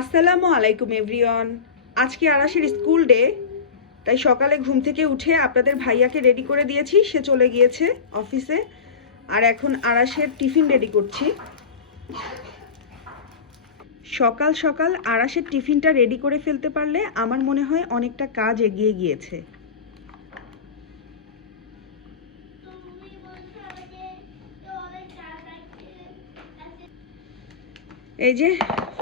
আসসালামু আলাইকুম, এভরিওয়ান। আজকে আরাসের স্কুল ডে, তাই সকালে ঘুম থেকে উঠে আপনাদের ভাইয়াকে রেডি করে দিয়েছি। সে চলে গিয়েছে অফিসে আর এখন আরাসের টিফিন রেডি করছি। সকাল সকাল আরাসের টিফিনটা রেডি করে ফেলতে পারলে আমার মনে হয় অনেকটা কাজ এগিয়ে গিয়েছে। এই যে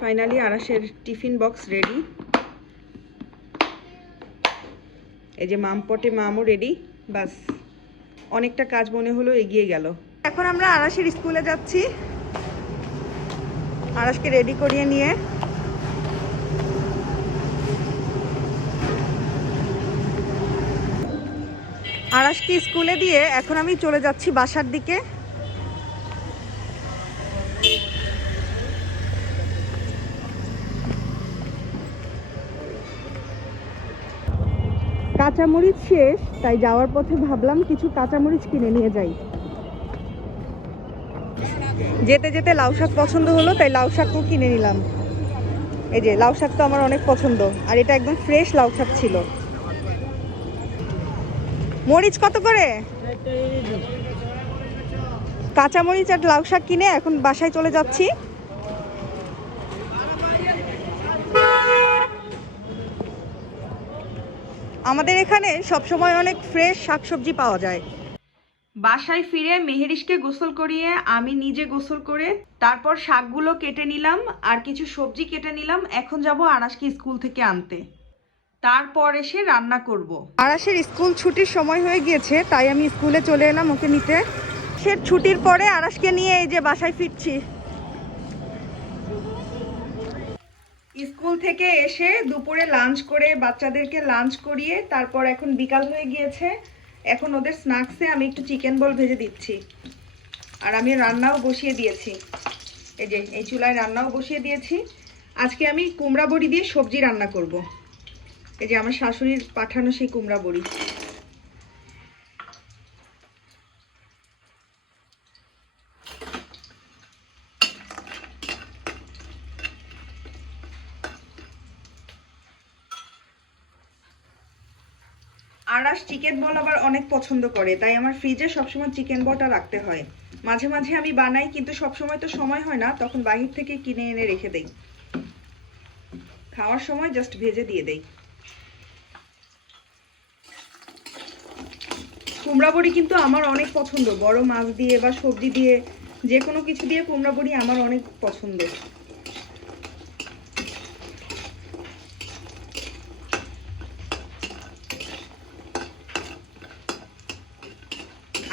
ফাইনালি আরাসের টিফিন বক্স রেডি এই যে মামপটে মামও রেডি বাস। অনেকটা কাজ মনে হলো, এগিয়ে গেল। এখন আমরা আরাসের স্কুলে যাচ্ছি। আরাসকে রেডি করিয়ে নিয়ে। আরাসকে স্কুলে দিয়ে এখন আমি চলে যাচ্ছি বাসার দিকে। কাঁচামরিচ শেষ, তাই যাওয়ার পথে ভাবলাম কিছু কাঁচামরিচ কিনে নিয়ে যাই। যেতে যেতে লাউ শাক পছন্দ হলো, তাই লাউ শাকও কিনে নিলাম। এই যে, লাউ শাক তো আমার অনেক পছন্দ, আর এটা একদম ফ্রেশ লাউ শাক ছিল। মরিচ কত করে? কাঁচামরিচ আর লাউ শাক কিনে এখন বাসায় চলে যাচ্ছি। আমাদের এখানে সবসময় অনেক ফ্রেশ শাকসবজি পাওয়া যায়। বাসায় ফিরে মেহেরিশকে গোসল করিয়ে আমি নিজে গোসল করে তারপর শাকগুলো কেটে নিলাম আর কিছু সবজি কেটে নিলাম। এখন যাব আরাসকে স্কুল থেকে আনতে। তারপর এসে রান্না করব। আরাসের স্কুল ছুটির সময় হয়ে গিয়েছে তাই আমি স্কুলে চলে এলাম ওকে নিতে। সে ছুটির পরে আরাসকে নিয়ে এই যে বাসায় ফিরছি। স্কুল থেকে এসে দুপুরে লাঞ্চ করে বাচ্চাদেরকে লাঞ্চ করিয়ে তারপর এখন বিকাল হয়ে গিয়েছে। এখন ওদের স্ন্যাক্সে আমি একটু চিকেন বল ভেজে দিচ্ছি। আর আমি রান্নাও বসিয়ে দিয়েছি। এই যে, এই চুলায় রান্নাও বসিয়ে দিয়েছি। আজকে আমি কুমড়া বড়ি দিয়ে সবজি রান্না করব। এই যে আমার শাশুড়ির পাঠানো সেই কুমড়া বড়ি। আরাস চিকেন বল আবার অনেক পছন্দ করে, তাই আমার ফ্রিজে সবসময় চিকেন বলটা রাখতে হয়। মাঝে মাঝে আমি বানাই, কিন্তু সবসময় তো সময় হয় না, তখন বাহির থেকে কিনে এনে রেখে দেই। খাওয়ার সময় জাস্ট ভেজে দিয়ে দেই। কুমড়া বড়ি কিন্তু আমার অনেক পছন্দ, বড় মাছ দিয়ে বা সবজি দিয়ে যে কোনো কিছু দিয়ে কুমড়া বড়ি আমার অনেক পছন্দ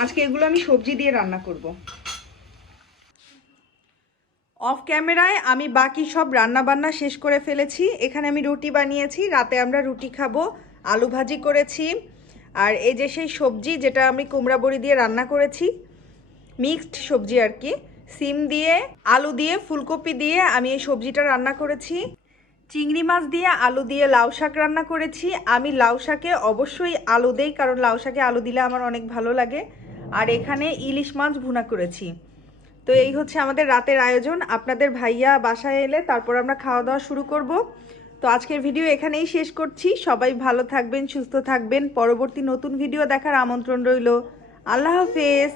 আজকে এগুলো আমি সবজি দিয়ে রান্না করব। অফ ক্যামেরায় আমি বাকি সব রান্না বান্না শেষ করে ফেলেছি। এখানে আমি রুটি বানিয়েছি, রাতে আমরা রুটি খাব, আলু ভাজি করেছি, আর এই যে সেই সবজি যেটা আমি কুমড়া বড়ি দিয়ে রান্না করেছি, মিক্সড সবজি আর কি, সিম দিয়ে, আলু দিয়ে, ফুলকপি দিয়ে আমি এই সবজিটা রান্না করেছি। চিংড়ি মাছ দিয়ে আলু দিয়ে লাউ শাক রান্না করেছি। আমি লাউ শাকে অবশ্যই আলু দেই, কারণ লাউ শাকে আলু দিলে আমার অনেক ভালো লাগে। আর এখানে ইলিশ মাছ ভুনা করেছি। তো এই হচ্ছে আমাদের রাতের আয়োজন। আপনাদের ভাইয়া বাসায় এলে তারপর আমরা খাওয়া দাওয়া শুরু করব। তো আজকের ভিডিও এখানেই শেষ করছি। সবাই ভালো থাকবেন, সুস্থ থাকবেন। পরবর্তী নতুন ভিডিও দেখার আমন্ত্রণ রইল। আল্লাহ হাফেজ।